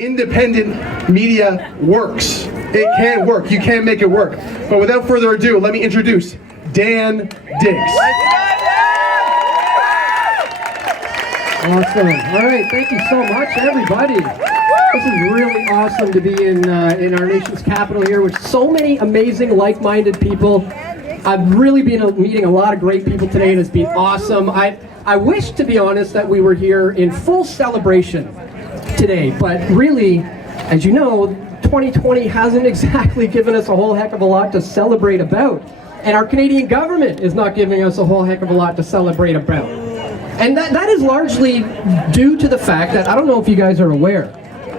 independent media works. It can work. You can make it work. But without further ado, let me introduce Dan Diggs. Awesome. All right, thank you so much, everybody. This is really awesome to be in our nation's capital here with so many amazing, like-minded people. I've really been meeting a lot of great people today, and it's been awesome. I wish, to be honest, that we were here in full celebration today, but really, as you know, 2020 hasn't exactly given us a whole heck of a lot to celebrate about. And our Canadian government is not giving us a whole heck of a lot to celebrate about. And that is largely due to the fact that, I don't know if you guys are aware,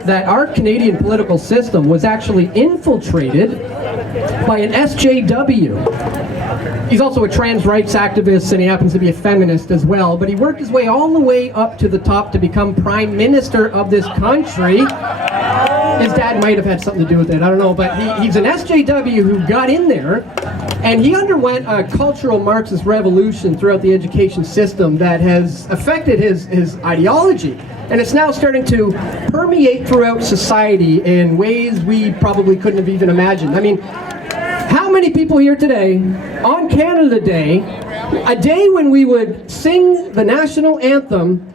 that our Canadian political system was actually infiltrated by an SJW. He's also a trans rights activist, and he happens to be a feminist as well, but he worked his way all the way up to the top to become Prime Minister of this country. His dad might have had something to do with it, I don't know, but he's an SJW who got in there, and he underwent a cultural Marxist revolution throughout the education system that has affected his ideology. And it's now starting to permeate throughout society in ways we probably couldn't have even imagined. I mean, how many people here today, on Canada Day, a day when we would sing the national anthem,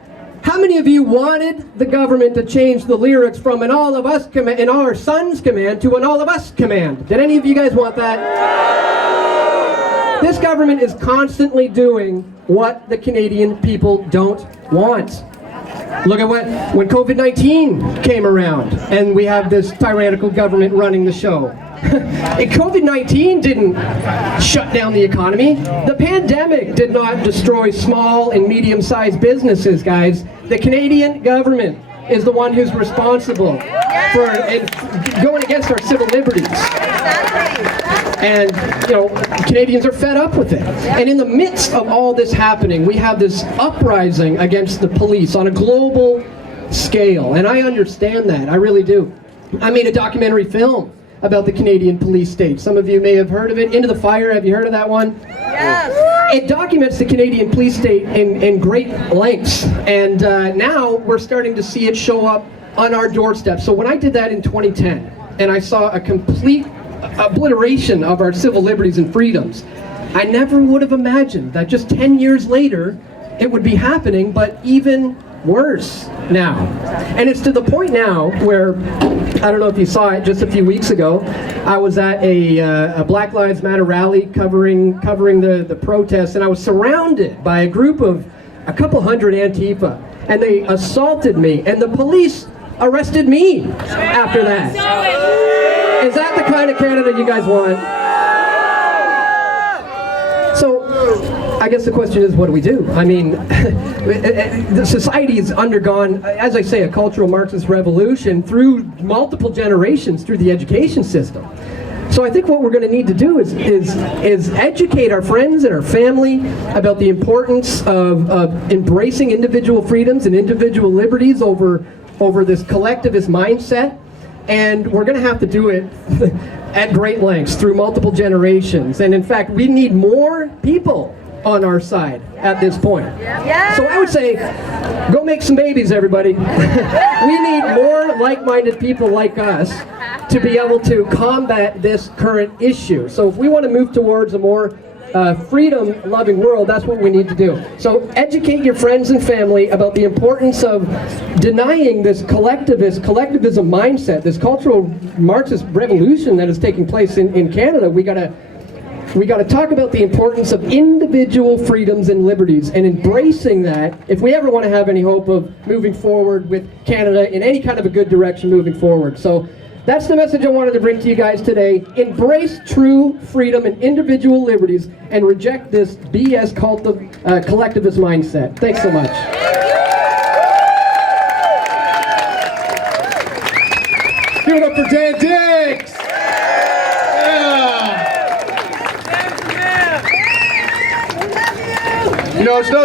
how many of you wanted the government to change the lyrics from an all of us command, an all our sons command, to an all of us command? Did any of you guys want that? This government is constantly doing what the Canadian people don't want. Look at when COVID-19 came around and we have this tyrannical government running the show. COVID-19 didn't shut down the economy. The pandemic did not destroy small and medium-sized businesses, guys. The Canadian government is the one who's responsible for going against our civil liberties. And, you know, Canadians are fed up with it. And in the midst of all this happening, we have this uprising against the police on a global scale. And I understand that, I really do. I made a documentary film about the Canadian police state. Some of you may have heard of it. Into the Fire, have you heard of that one? Yes! It documents the Canadian police state in great lengths. And now we're starting to see it show up on our doorstep. So when I did that in 2010, and I saw a complete obliteration of our civil liberties and freedoms, I never would have imagined that just 10 years later it would be happening, but even worse now. And it's to the point now where, I don't know if you saw it just a few weeks ago, I was at a Black Lives Matter rally covering the protests, and I was surrounded by a group of a couple hundred Antifa, and they assaulted me, and the police arrested me after that. Is that the kind of Canada you guys want? So, I guess the question is, what do we do? I mean, the society has undergone, as I say, a cultural Marxist revolution through multiple generations through the education system. So I think what we're going to need to do is educate our friends and our family about the importance of embracing individual freedoms and individual liberties over this collectivist mindset. And we're going to have to do it at great lengths through multiple generations. And in fact, we need more people on our side at this point. Yeah. So I would say, go make some babies, everybody. We need more like-minded people like us to be able to combat this current issue. So if we want to move towards a more freedom-loving world, that's what we need to do. So educate your friends and family about the importance of denying this collectivism mindset, this cultural Marxist revolution that is taking place in Canada. We got to talk about the importance of individual freedoms and liberties and embracing that if we ever want to have any hope of moving forward with Canada in any kind of a good direction moving forward. So that's the message I wanted to bring to you guys today. Embrace true freedom and individual liberties and reject this BS collectivist mindset. Thanks so much. Give it up for Dan Diggs! Yeah! You know, it's no